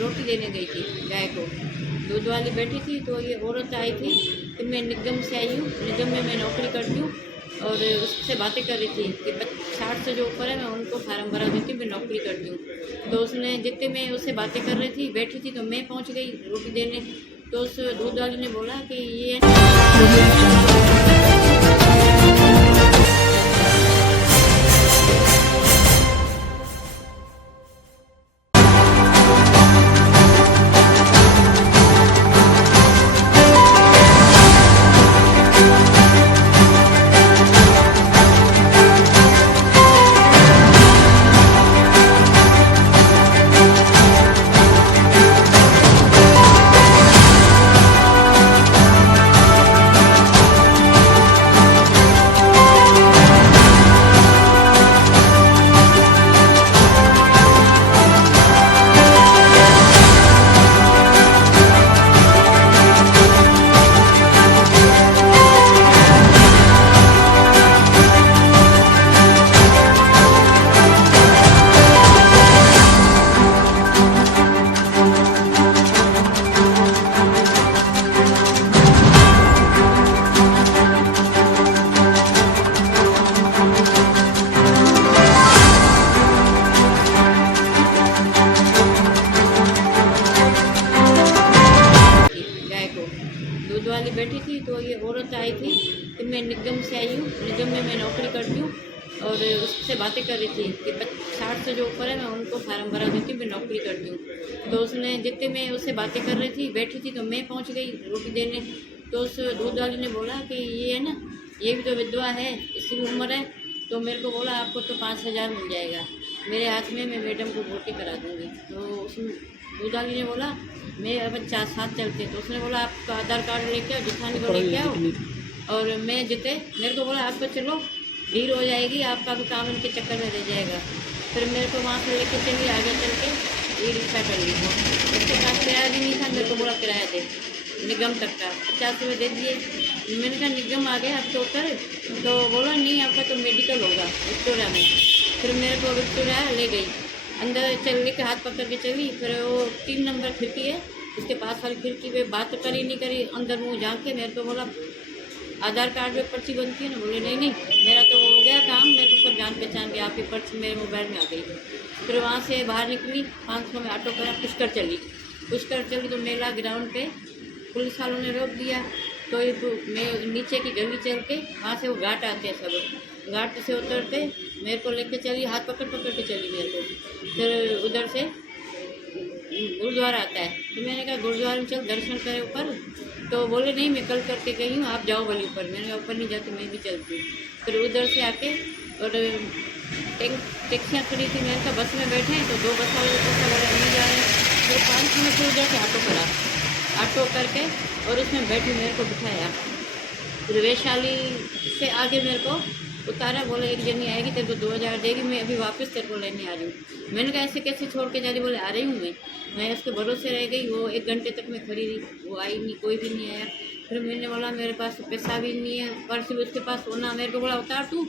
रोटी देने गई थी गाय को। दूध वाली बैठी थी तो ये औरत आई थी कि मैं निगम से आई हूँ, निगम में मैं नौकरी करती हूँ और उससे बातें कर रही थी कि 60 से जो ऊपर है मैं उनको फार्म भरा देती हूँ, मैं नौकरी करती हूँ। तो उसने जितने मैं उससे बातें कर रही थी बैठी थी तो मैं पहुँच गई रोटी देने। तो उस दूध वाली ने बोला कि ये गाय को दूध वाली बैठी थी तो ये औरत आई थी कि मैं निगम से आई हूँ, निगम में मैं नौकरी करती हूँ और उससे बातें कर रही थी कि 60 से जो ऊपर है मैं उनको फार्म भरा देती हूँ, मैं नौकरी करती हूँ। तो उसने जितने मैं उससे बातें कर रही थी बैठी थी तो मैं पहुँच गई रोटी देने। तो उस दूध वाली ने बोला कि ये है ना, ये भी तो विधवा है, इसकी भी उम्र है। तो मेरे को बोला आपको तो 5,000 मिल जाएगा मेरे हाथ में, मैं मैडम को भर्ती करा दूँगी। तो उस दूध वाली ने बोला मैं अब 4-7 चलते। तो उसने बोला आपका आधार कार्ड लेके आओ, जिठानी को लेके आओ और मैं जिते। मेरे को बोला आपको चलो भीड़ हो जाएगी, आपका भी काम इनके चक्कर में रह जाएगा। फिर मेरे को वहाँ से लेके चली, आगे चल के ई रिक्शा कर ली। उसके पास किराया भी नहीं था, मेरे को बोला किराया दे निगम तक का 50 रुपये दे दिए। मैंने कहा निगम आ गया आपके ऊपर। तो बोला नहीं आपका तो मेडिकल होगा विक्टोरिया में। फिर मेरे को विक्टोरिया ले गई, अंदर चलने के हाथ पकड़ के चली। फिर वो 3 नंबर खिड़की है, उसके पास वाली खिड़की पे बात करी नहीं करी, अंदर मुँह झाँक के मेरे को बोला आधार कार्ड पे पर्ची बनती है ना। बोले नहीं नहीं मेरा तो हो गया काम, मेरे को सब जान पहचान के आपकी पर्ची मेरे मोबाइल में आ गई। फिर वहाँ से बाहर निकली, 500 में ऑटो करा, पुष्कर चली तो मेला ग्राउंड पे पुलिस वालों ने रोक दिया। तो ये मैं नीचे की गली चल के वहाँ से वो घाट आते हैं, सब घाट से उतरते मेरे को लेके चली, हाथ पकड़ के चली मेरे को। फिर उधर से गुरुद्वारा आता है तो मैंने कहा गुरुद्वारे में चल दर्शन करें ऊपर। तो बोले नहीं मैं कल करके गई हूँ, आप जाओ भले ऊपर। मैंने कहा ऊपर नहीं जाती, मैं भी चलती हूँ। फिर उधर से आके और टैक्सियाँ खड़ी थी, मैंने कहा बस में बैठे हैं तो 2 बस वाले नहीं जा रहे हैं। फिर 500 में फिर उधर से ऑटो करके और उसमें बैठी, मेरे को बिठाया। फिर वैशाली से आगे मेरे को उतारा, बोले एक जनी आएगी तेरे को 2,000 देगी, मैं अभी वापस तेरे को लेने आ रही हूँ। मैंने कहा ऐसे कैसे छोड़ के जा रही? बोले आ रही हूँ मैं उसके भरोसे रह गई। वो 1 घंटे तक मैं खड़ी रही, वो आई नहीं, कोई भी नहीं आया। फिर मैंने बोला मेरे पास तो पैसा भी नहीं है, पर्स भी उसके पास होना। मेरे को बोला उतार तू,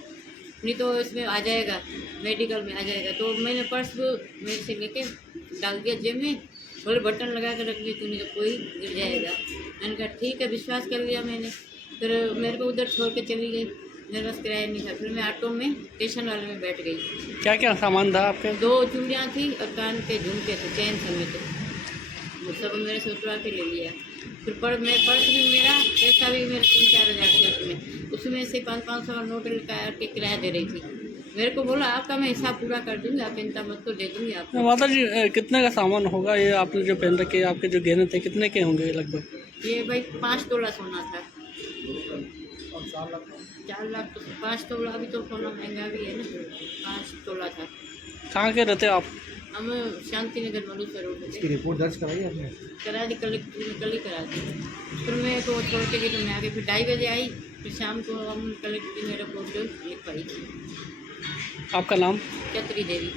नहीं तो इसमें आ जाएगा, मेडिकल में आ जाएगा। तो मैंने पर्स मेरे से लेके डाल दिया जेब में। बोले बटन लगा के रख दी तूने तो कोई गिर जाएगा। मैंने कहा ठीक है, विश्वास कर लिया मैंने। फिर मेरे को उधर छोड़ के चली गई, मेरे पास किराया नहीं था। फिर मैं ऑटो में स्टेशन वाले में बैठ गई। क्या क्या सामान था आपके? 2 चूड़ियाँ थी और कान के झुमके थे, चैन समेत, वो सब मेरे से उतरा के ले लिया। फिर मेरा पर्स भी, मेरा पैसा भी मेरे 3-4 हज़ार थे उसमें से 500 का नोट के किराया दे रही थी। मेरे को बोला आपका मैं हिसाब पूरा कर दूँगी, आप चिंता मत तो दे दूँगी आपको। माता जी कितने का सामान होगा ये आपने जो पहन रखे, आपके जो गहने थे कितने के होंगे लगभग? ये भाई 5 तोला सोना था। 4 लाख तो 5 तोला, अभी तो सोना महंगा भी है ना। 5 तोला था। कहाँ के रहते आप? हम शांति नगर मधुसर रोड इसकी रिपोर्ट दर्ज कराई आपने? करा दी, कल ही करा दी। फिर मैं तो छोड़ के गई तो मैं आगे फिर 2:30 बजे आई। फिर शाम को हम कलेक्टर में रिपोर्ट लिख पाई। आपका नाम? चतरी देवी।